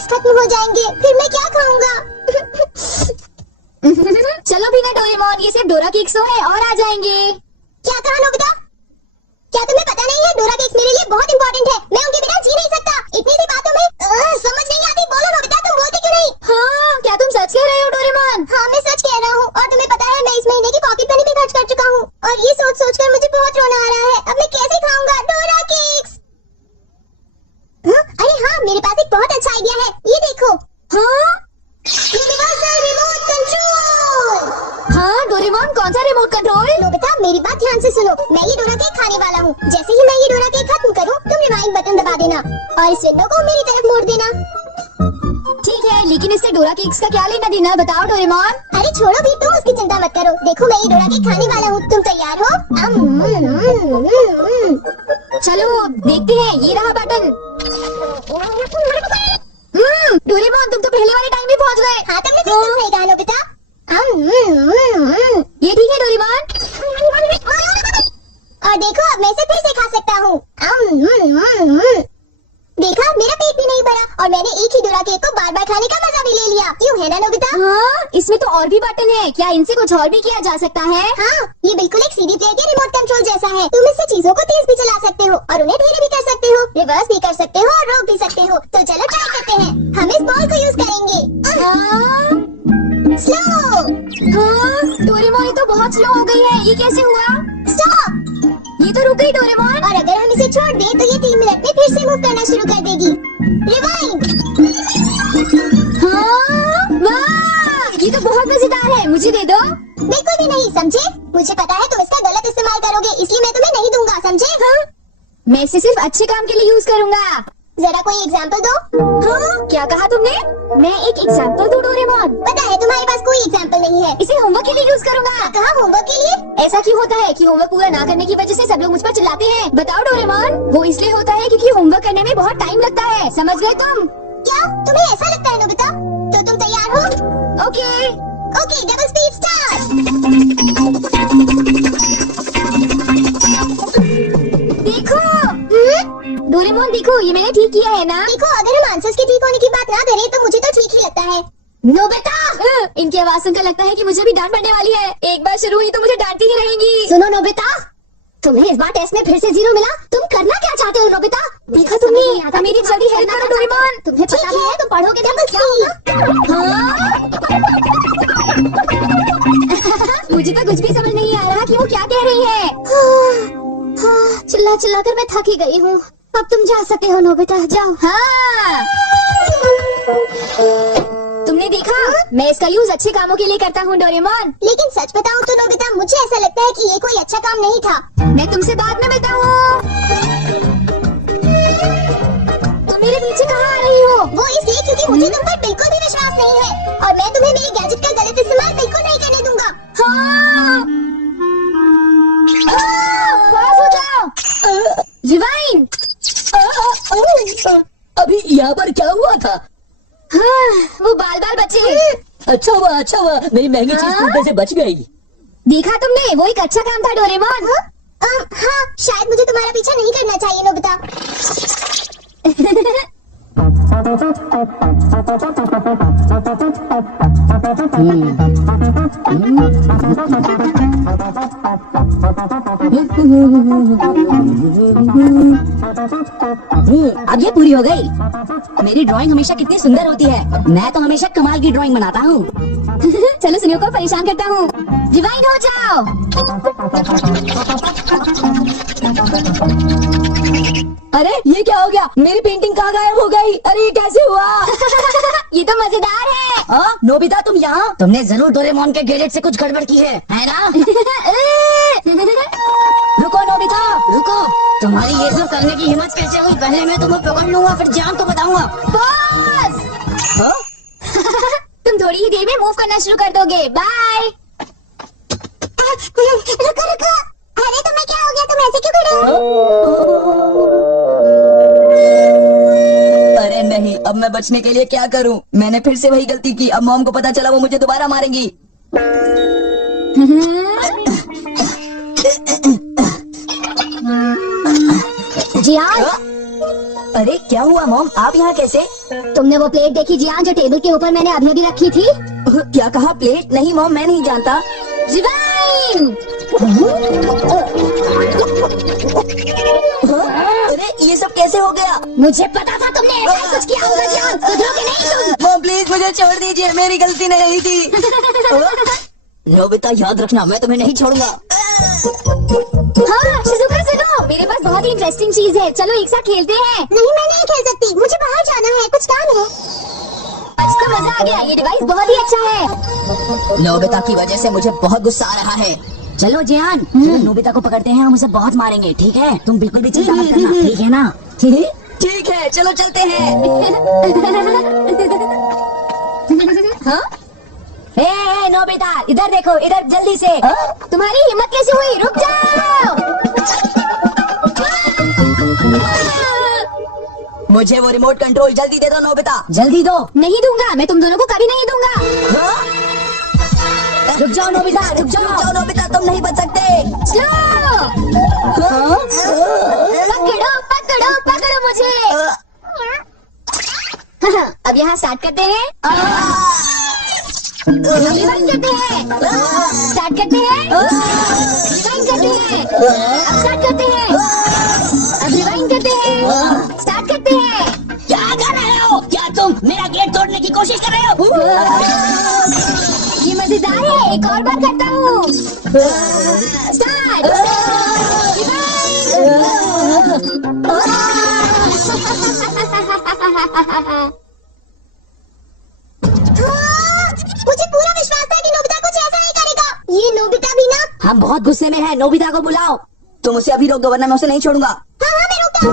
Cakes खत्म हो जाएंगे, फिर मैं क्या खाऊंगा? चलो भी ना डोरेमोन, ये सिर्फ डोरा केक्स तो है और आ जाएंगे। क्या कहा नोबिता? क्या तुम्हें पता नहीं है डोरा केक्स मेरे लिए बहुत इंपॉर्टेंट है, मैं उनके बिना जी नहीं सकता। इतनी सी बातों में समझ नहीं आती। बोलो नोबिता, तुम बोलती क्यों नहीं? हाँ, क्या तुम सच कह रहे हो डोरेमोन? हाँ मैं सच कह रहा हूँ, और तुम्हें पता है मैं इस महीने की पॉकेट मनी भी खर्च कर चुका हूँ, और ये सोच सोच कर मुझे बहुत रोना आ रहा है। अब मैं कैसे खाऊंगा डोरा केक्स? अरे हाँ, मेरे पास एक बहुत अच्छा आइडिया है, ये देखो। हाँ यूनिवर्सल रिमोट कंट्रोल। हाँ डोरेमोन, कौन सा रिमोट कंट्रोल? नोबिता मेरी बात ध्यान से सुनो, मैं ये डोरा केक खाने वाला हूँ। जैसे ही मैं ये डोरा केक खत्म करूँ, तुम रिवाइंड बटन दबा देना और इस विंडो को मेरी तरफ मोड़ देना। ठीक है, लेकिन इससे डोरा केक्स का क्या लेना देना, बताओ डोरेमोन। अरे छोड़ो भी, तुम उसकी चिंता मत करो। देखो मैं ये डोरा केक खाने वाला हूँ, तुम तैयार हो? चलो देखते हैं, ये रहा बटन। डोरेमोन, तुम तो पहले वाले टाइम में पहुंच गए। हाँ तुमने बिल्कुल सही कहा नोबिता। ये ठीक है डोरेमोन। और देखो अब मैं इसे फिर से खा सकता हूँ। देखा, मेरा पेट भी नहीं भरा और मैंने एक ही डोरा केक को बार बार खाने का मजा भी ले लिया। क्यों है ना नोबिता? हाँ, इसमें तो और भी बटन है, क्या इनसे कुछ और भी किया जा सकता है? हाँ, ये बिल्कुल एक सीडी प्लेयर के रिमोट कंट्रोल जैसा है। तुम इससे चीजों को तेज भी चला सकते हो और उन्हें धीरे भी कर सकते हो, रिवर्स भी कर सकते हो और रोक भी सकते हो। तो चलो ट्राई करते हैं। हम इस बॉल को यूज करेंगे। स्लो। हाँ डोरेमोन, ये तो बहुत स्लो हो गई है, ये कैसे हुआ? स्टॉप। ये तो रुक गई डोरेमोन। और अगर हम इसे छोड़ दें तो ये 3 मिनट में फिर से मूव करना शुरू कर देगी। रिवाइंड। हाँ वाह, ये तो बहुत मजेदार है, मुझे दे दो। बिल्कुल भी नहीं, समझे? मुझे पता है तुम इसका गलत इस्तेमाल करोगे, इसलिए मैं तुम्हें नहीं दूंगा, समझे? हाँ, मैं इसे सिर्फ अच्छे काम के लिए यूज करूँगा। जरा कोई एग्जाम्पल दो। हाँ, क्या कहा तुमने? मैं एक एग्जाम्पल दूं डोरेमोन? पता है तुम्हारे पास कोई एग्जाम्पल नहीं है। इसे होमवर्क के लिए यूज करूँगा। कहा होमवर्क के लिए? ऐसा क्यों होता है कि होमवर्क पूरा ना करने की वजह से सब लोग मुझ पर चिल्लाते हैं? बताओ डोरेमोन। वो इसलिए होता है क्योंकि होमवर्क करने में बहुत टाइम लगता है, समझ गए तुम? क्या तुम्हें ऐसा लगता है नोबिता? तो तुम तैयार हो? Okay. Okay, double speed start. देखो डोरेमोन, देखो ये मैंने ठीक किया है ना? देखो, अगर हम आंसर्स के ठीक होने की बात ना करें तो मुझे तो ठीक ही लगता है। नोबिता, इनकी आवाज सुनकर लगता है कि मुझे भी डांट पड़ने वाली है। एक बार शुरू हुई तो मुझे डांटती ही रहेंगी। सुनो नोबिता, तुम्हें इस बार टेस्ट में फिर से 0 मिला। तुम करना क्या चाहते हो नोबिता? देखा तुमने, मेरी जल्दी हेल्प करो डोरेमोन। तुम्हें पता भी है तुम पढ़ोगे तो क्या होगा? हाँ? मुझे तो कुछ भी समझ नहीं आ रहा कि वो क्या कह रही है। चिल्ला चिल्ला कर मैं थक ही गई हूँ। अब तुम जा सकते हो नोबिता, जाओ। हाँ, तुमने देखा, मैं इसका यूज अच्छे कामों के लिए करता हूँ डोरेमोन। लेकिन सच बताऊँ तो नोबिता, मुझे ऐसा लगता है कि ये कोई अच्छा काम नहीं था। मैं तुमसे बाद में मिलता हूँ। तुम मेरे पीछे कहाँ आ रही हो? वो इसलिए क्योंकि मुझे तुम पर बिल्कुल भी विश्वास नहीं है और मैं तुम्हें मेरे गैजेट का गलत इस्तेमाल बिल्कुल नहीं करने दूंगा। हाँ। पास हो जाओ। रिवाइंड। अभी यहाँ पर क्या हुआ था? हाँ, वो बाल बाल बचे। अच्छा हुआ मेरी महंगी चीज टूटने से बच गई। देखा तुमने, वो एक अच्छा काम था डोरेमोन। हाँ, शायद मुझे तुम्हारा पीछा नहीं करना चाहिए नोबिता। अब ये पूरी हो गई। मेरी ड्राइंग हमेशा कितनी सुंदर होती है, मैं तो हमेशा कमाल की ड्राइंग बनाता हूँ। चलो सुनियो को परेशान करता हूँ। रिवाइंड हो जाओ। अरे ये क्या हो गया? मेरी पेंटिंग कहाँ गायब हो गई? अरे ये कैसे हुआ? ये तो मजेदार है। हाँ नोबिता, तुम यहाँ? तुमने जरूर डोरेमोन के गैजेट से कुछ गड़बड़ की है ना? रुको नोबिता, रुको। तुम्हारी ये सब करने की हिम्मत कैसे हुई? पहले मैं तुम्हें पकड़ लूंगा, फिर जान तो बताऊंगा। बॉस। हाँ? तुम थोड़ी ही देर में मूव करना शुरू कर दोगे। बाय। रुको। अरे तुम्हें क्या हो गया? तुम ऐसे क्यों खड़े हो? अरे नहीं, अब मैं बचने के लिए क्या करूं? मैंने फिर से वही गलती की। अब मॉम को पता चला, वो मुझे दोबारा मारेंगी। जी हाँ। अरे क्या हुआ मॉम, आप यहाँ कैसे? तुमने वो प्लेट देखी जियान जो टेबल के ऊपर मैंने अभी अभी रखी थी? क्या कहा? प्लेट? नहीं मॉम, मैं नहीं जानता। रिवाइंड! अरे ये सब कैसे हो गया? मुझे पता था तुमने ऐसा ही कुछ किया होगा जियान। सुधरोगे नहीं तुम। मॉम प्लीज मुझे छोड़ दीजिए, मेरी गलती नहीं थी। नोबिता याद रखना, मैं तुम्हें नहीं छोड़ूंगा। हाँ शिजुका सुनो, मेरे पास बहुत ही इंटरेस्टिंग चीज है, चलो एक साथ खेलते हैं। नहीं, मैं नहीं खेल सकती, मुझे बाहर जाना है, कुछ काम है। आज तो मजा आ गया, ये डिवाइस बहुत ही अच्छा है। नोबिता की वजह से मुझे बहुत गुस्सा आ रहा है। चलो जियान, चलो नोबिता को पकड़ते हैं, हम उसे बहुत मारेंगे, ठीक है? तुम बिल्कुल भी चिंता मत करना, ठीक है ना? ठीक है, चलो चलते हैं। हाँ? ए नोबिता, इधर देखो, इधर जल्दी से। तुम्हारी हिम्मत कैसे हुई? रुक जाओ। मुझे वो रिमोट कंट्रोल जल्दी दे दो नोबिता, जल्दी दो। नहीं दूंगा, मैं तुम दोनों को कभी नहीं दूंगा। रुक जाओ नोबिता, रुक जाओ नोबिता, तुम नहीं बच सकते। पकड़ो पकड़ो पकड़ो मुझे। अब यहाँ स्टार्ट करते हैं। रिवाइंड करते हैं। स्टार्ट करते हैं। रिवाइंड करते हैं। अब स्टार्ट करते हैं। अब रिवाइंड करते हैं। स्टार्ट करते हैं। क्या कर रहे हो? क्या तुम मेरा गेट तोड़ने की कोशिश कर रहे हो? ये मजेदार है, एक और बार करता हूँ। स्टार्ट। मुझे पूरा विश्वास था कि नोबिता कुछ ऐसा नहीं करेगा। ये नोबिता भी ना। हम बहुत गुस्से में हैं, नोबिता को बुलाओ। तुम उसे अभी रोक दो, वरना मैं उसे नहीं छोड़ूंगा। हाँ हाँ, मैं रोकता हूँ।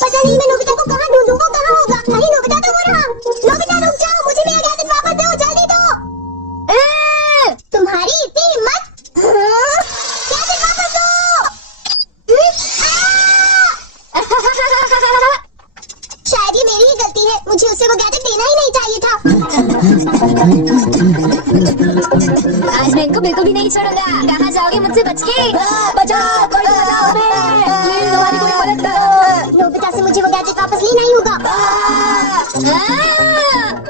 पता नहीं मैं नोबिता को कहाँ ढूंढूं, वो कहाँ होगा? नहीं, नोबिता तो वो रहा। नोबिता रुक जाओ, मुझे मेरा गैजेट वापस दो, जल्दी दो। तुम्हारी इतनी हिम्मत? गैजेट वापस दो। शायद ये मेरी ही गलती है, मुझे उसे वो गैजेट देना ही नहीं चाहिए था। आज मैं इनको बिल्कुल भी नहीं छोड़ूंगा। कहाँ जाओगे मुझसे बच के? बचाओ, कोई बचाओ हमें। प्लीज हमारी कोई मदद करो। नोबिता से मुझे वो गैजेट वापस लेना ही होगा।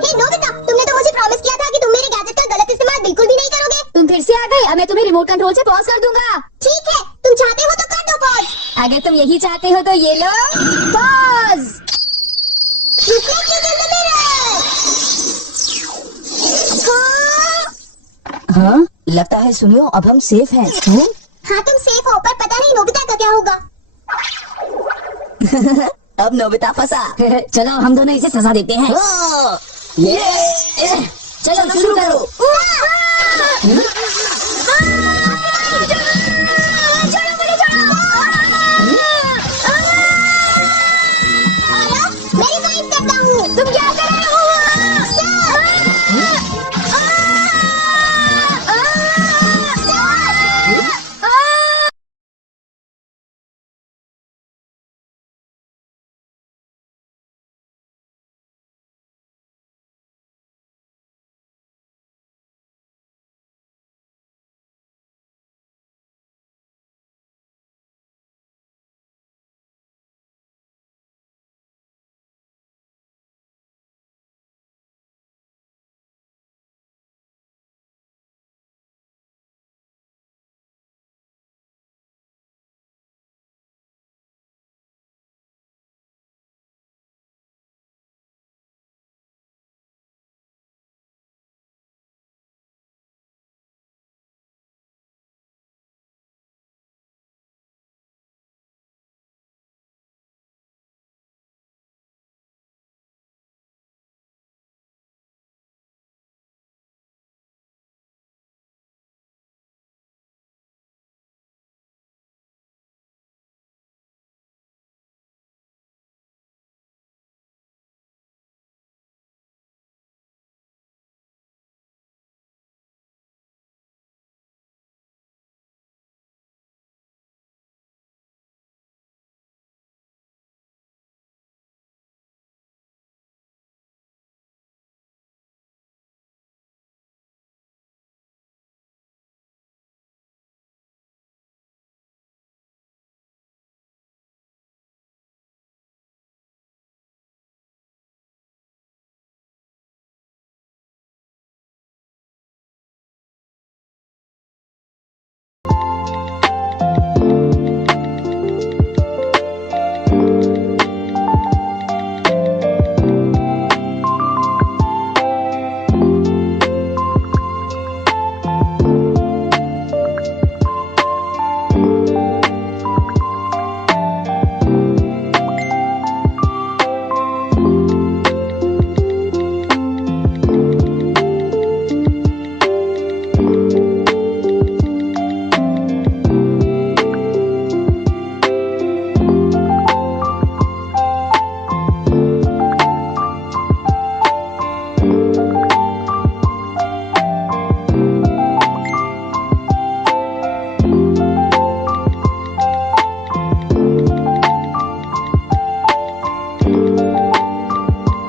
हे नोबिता, तुमने तो मुझे प्रॉमिस किया था कि तुम मेरे गैजेट का गलत इस्तेमाल बिल्कुल भी नहीं करोगे। तुम फिर से आ गई। अब मैं तुम्हें रिमोट कंट्रोल से पॉज कर दूंगा। ठीक है, तुम चाहते हो तो कर दो पॉज। अगर तुम यही चाहते हो तो ये लो पॉज। हाँ लगता है, सुनियो, अब हम सेफ हैं। हाँ तुम सेफ हो, पर पता नहीं नोबिता का क्या होगा। अब नोबिता फंसा। चलो हम दोनों इसे सजा देते हैं। चलो शुरू करो।